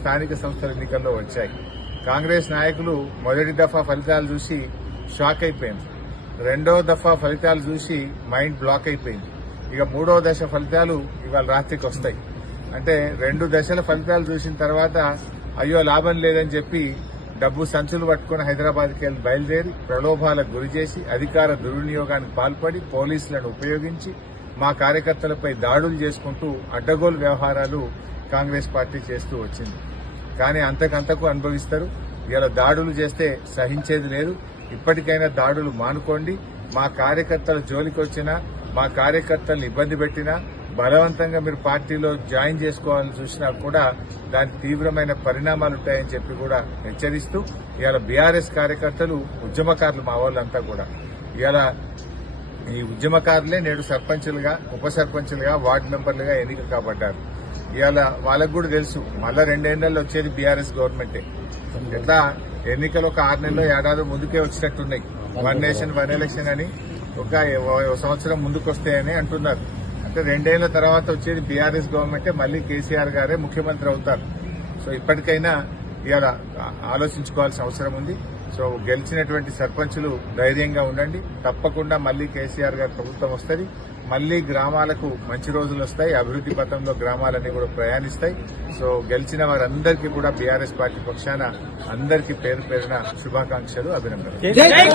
స్థానిక సంస్థల ఎన్నికల్లో వచ్చాయి. కాంగ్రెస్ నాయకులు మొదటి దఫా ఫలితాలు చూసి షాక్ అయిపోయింది. రెండో దఫా ఫలితాలు చూసి మైండ్ బ్లాక్ అయిపోయింది. ఇక మూడో దశ ఫలితాలు ఇవాళ రాత్రికి వస్తాయి. అంటే 2 దశల ఫలితాలు చూసిన తర్వాత అయ్యో లాభం లేదని చెప్పి డబ్బు సంచులు పట్టుకుని హైదరాబాద్కి వెళ్లి బయలుదేరి ప్రలోభాలకు గురిచేసి అధికార దుర్వినియోగానికి పాల్పడి పోలీసులను ఉపయోగించి మా కార్యకర్తలపై దాడులు చేసుకుంటూ అడ్డగోలు వ్యవహారాలు కాంగ్రెస్ పార్టీ చేస్తూ వచ్చింది. కానీ అంతకంతకు అనుభవిస్తారు. ఇలా దాడులు చేస్తే సహించేది లేదు. ఇప్పటికైనా దాడులు మానుకోండి. మా కార్యకర్తల జోలికి వచ్చినా, మా కార్యకర్తలను ఇబ్బంది పెట్టినా, బలవంతంగా మీరు పార్టీలో జాయిన్ చేసుకోవాలని చూసినా కూడా దాని తీవ్రమైన పరిణామాలు ఉంటాయని చెప్పి కూడా హెచ్చరిస్తూ ఇవాళ బీఆర్ఎస్ కార్యకర్తలు ఉద్యమకారులు మా వాళ్ళంతా కూడా ఇవాళ ఈ ఉద్యమకారులే నేడు సర్పంచులుగా, ఉప సర్పంచులుగా, వార్డు మెంబర్లుగా ఎన్నిక కాబడ్డారు. ఇవాళ వాళ్ళకు కూడా తెలుసు మళ్ళా 2 ఏళ్లలో వచ్చేది బీఆర్ఎస్ గవర్నమెంటే. ఎట్లా ఎన్నికలు ఒక 6 నెలల్లో ఏడాది ముందుకే వచ్చినట్టున్నాయి. 1 నేషన్ 1 ఎలక్షన్ అని ఒక సంవత్సరం ముందుకు వస్తాయని అంటున్నారు. అంటే 2 ఏళ్ల తర్వాత వచ్చేది బీఆర్ఎస్ గవర్నమెంటే. మళ్లీ కేసీఆర్ గారే ముఖ్యమంత్రి అవుతారు. సో ఇప్పటికైనా ఇవాళ ఆలోచించుకోవాల్సిన అవసరం ఉంది. సో గెలిచినటువంటి సర్పంచులు ధైర్యంగా ఉండండి. తప్పకుండా మళ్లీ కేసీఆర్ గారి ప్రభుత్వం వస్తుంది. మళ్లీ గ్రామాలకు మంచి రోజులు వస్తాయి. అభివృద్ది పథంలో గ్రామాలన్నీ కూడా ప్రయాణిస్తాయి. సో గెలిచిన వారందరికీ కూడా బీఆర్ఎస్ పార్టీ పక్షాన అందరికీ పేరు పేరున శుభాకాంక్షలు, అభినందనలు.